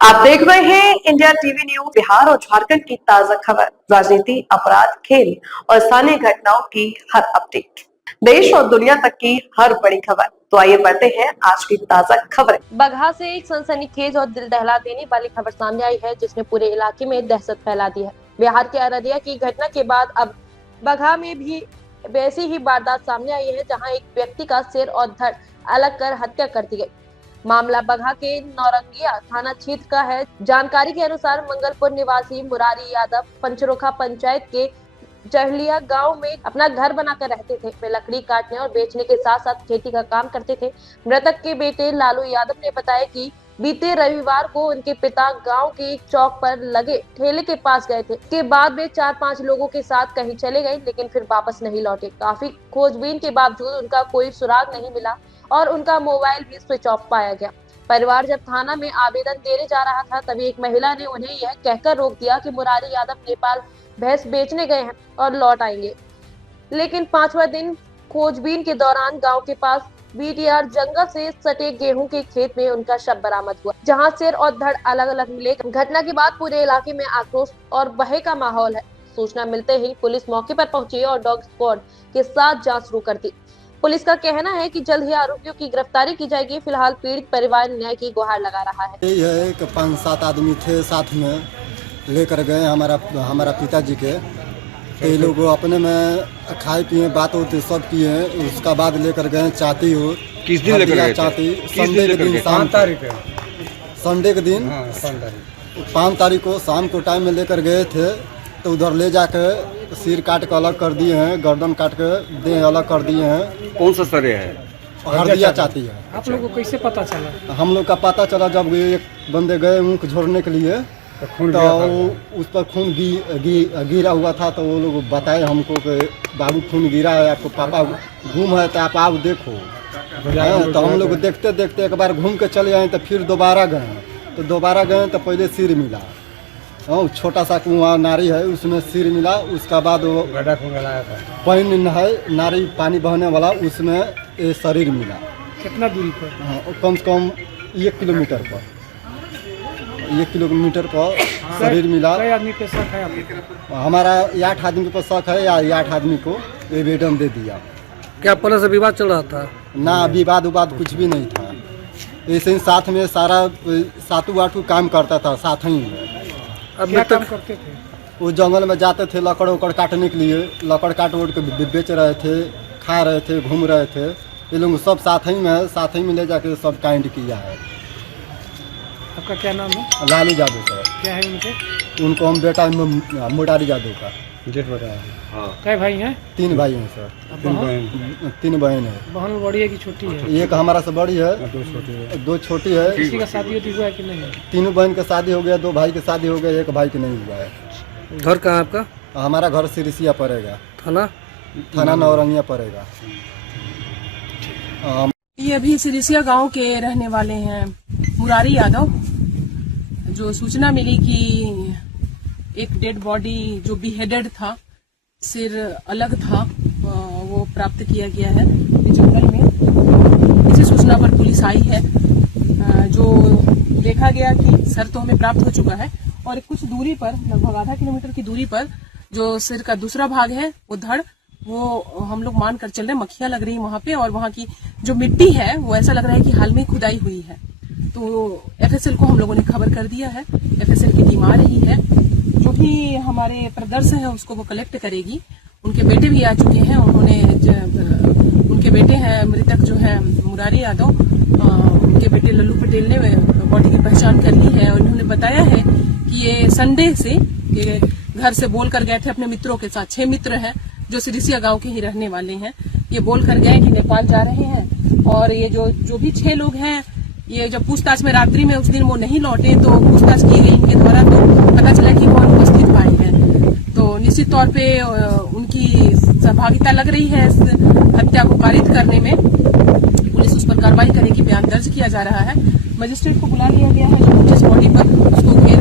आप देख रहे हैं इंडिया टीवी न्यूज। बिहार और झारखंड की ताजा खबर, राजनीति, अपराध, खेल और स्थानीय घटनाओं की हर अपडेट, देश और दुनिया तक की हर बड़ी खबर। तो आइए बढ़ते हैं आज की ताजा खबर। बगहा से एक सनसनीखेज और दिल दहला देने वाली खबर सामने आई है, जिसने पूरे इलाके में दहशत फैला दी है। बिहार के अररिया की घटना के बाद अब बगहा में भी वैसी ही वारदात सामने आई है, जहां एक व्यक्ति का सिर और धड़ अलग कर हत्या कर दी गई। मामला बगहा के नौरंगिया थाना क्षेत्र का है। जानकारी के अनुसार मंगलपुर निवासी मुरारी यादव पंचरोखा पंचायत के जहलिया गांव में अपना घर बनाकर रहते थे। वे लकड़ी काटने और बेचने के साथ साथ खेती का काम करते थे। मृतक के बेटे लालू यादव ने बताया कि बीते रविवार को उनके पिता गांव के एक चौक पर लगे ठेले के पास गए थे। के बाद वे 4-5 लोगों के साथ कहीं चले गए, लेकिन फिर वापस नहीं लौटे। काफी खोजबीन के बावजूद उनका कोई सुराग नहीं मिला और उनका मोबाइल भी स्विच ऑफ पाया गया। परिवार जब थाना में आवेदन देने जा रहा था, तभी एक महिला ने उन्हें यह कहकर रोक दिया कि मुरारी यादव नेपाल भैंस बेचने गए हैं और लौट आएंगे। लेकिन 5वां दिन खोजबीन के दौरान गांव के पास बीटीआर जंगल से सटे गेहूं के खेत में उनका शव बरामद हुआ, जहां सिर और धड़ अलग अलग मिले। घटना के बाद पूरे इलाके में आक्रोश और भय का माहौल है। सूचना मिलते ही पुलिस मौके पर पहुंची और डॉग स्क्वाड के साथ जांच शुरू कर दी। पुलिस का कहना है कि जल्द ही आरोपियों की गिरफ्तारी की जाएगी। फिलहाल पीड़ित परिवार न्याय की गुहार लगा रहा है। यही है कि 5-7 आदमी थे, साथ में लेकर गए हमारा पिताजी के। ये लोग अपने में खाए पिए बात होती सब किए। उसका बाद लेकर गए चाती हो। किस दिन लेकर गए? चाती संडे के दिन, शाम संडे के दिन 5 तारीख को शाम को टाइम में लेकर गए थे। तो उधर ले जाकर सिर काट कर अलग कर दिए हैं, गर्दन काट कर देह अलग कर दिए हैं। कौन सा सरे है? हरदिया चाहती है। आप लोगों को कैसे पता चला? हम लोग का पता चला जब एक बंदे गए ऊँख झोरने के लिए, तो उस पर खून गिरा हुआ था। तो वो लोग बताए हमको कि बाबू खून गिरा है, आपको पापा घूम है, तो आप आओ देखो। तो हम लोग देखते देखते एक बार घूम के चले आए। तो फिर दोबारा गए तो पहले सिर मिला। छोटा सा कुआं नारी है, उसमें सिर मिला। उसका बाद वो पानी है, नारी पानी बहने वाला, उसमें ये शरीर मिला। कितना दूरी पर? कम से कम 1 किलोमीटर पर। 1 किलोमीटर पर शरीर मिला। कई आदमी पे शक है आपको? हमारा 8 आदमी पर शक है या 8 आदमी को एविडेंस दे दिया। क्या पहले से विवाद चल रहा था? ना, विवाद उवाद कुछ भी नहीं था। ऐसे ही साथ में सारा 7-8 काम करता था साथ ही। अब क्या काम करते थे? वो जंगल में जाते थे लकड़ उकड़ काटने के लिए। लकड़ काट उड़ के बेच रहे थे, खा रहे थे, घूम रहे थे। ये लोग सब साथ ही में ले जाके सब काइंड किया है। आपका क्या नाम है? लालू यादव सर। क्या है उनके? उनको हम बेटा मुरारी यादव का जेठ बताया। हाँ। कई भाई हैं? 3 भाई हैं सर। 3 बहन है। बहन बड़ी है कि छोटी है? एक हमारा से बड़ी है, 2 छोटी है। किसी का शादी हुआ है कि नहीं? 3 बहन का शादी हो गया, 2 भाई की शादी हो गया, 1 भाई की नहीं हुआ है। घर कहाँ आपका? हमारा घर सिरिसिया पड़ेगा। थाना नौरंगिया पड़ेगा। ये अभी सिरिसिया गांव के रहने वाले हैं मुरारी यादव। जो सूचना मिली कि एक डेड बॉडी जो बिहेडेड था, सिर अलग था, वो प्राप्त किया गया है जंगल में। इसी सूचना पर पुलिस आई है। जो देखा गया कि सर तो हमें प्राप्त हो चुका है, और कुछ दूरी पर, लगभग आधा किलोमीटर की दूरी पर, जो सिर का दूसरा भाग है, वो धड़, वो हम लोग मान कर चल रहे हैं मक्खियां लग रही है वहां पे। और वहां की जो मिट्टी है वो ऐसा लग रहा है कि हाल में खुदाई हुई है। तो एफएसएल को हम लोगों ने खबर कर दिया है। एफएसएल की टीम आ रही है। जो भी हमारे प्रदर्शन है उसको वो कलेक्ट करेगी। उनके बेटे भी आ चुके हैं। उनके बेटे हैं, मृतक जो है मुरारी यादव, उनके बेटे लल्लू पटेल ने बॉडी की पहचान कर ली है। और उन्होंने बताया है कि ये संडे से घर से बोल कर गए थे अपने मित्रों के साथ। 6 मित्र हैं जो सिरिसिया गांव के ही रहने वाले हैं। ये बोल कर गए कि नेपाल जा रहे हैं। और ये जो भी 6 लोग हैं, ये जब पूछताछ में रात्रि में उस दिन वो नहीं लौटे, तो पूछताछ की गई इनके द्वारा, तो पता चला कि वो अनुपस्थित पाए गए। तो निश्चित तौर पे उनकी सहभागिता लग रही है इस हत्या को पारित करने में। पुलिस उस पर कार्रवाई करेगी। बयान दर्ज किया जा रहा है। मजिस्ट्रेट को बुला लिया गया है। जो बॉडी पर उसको घेर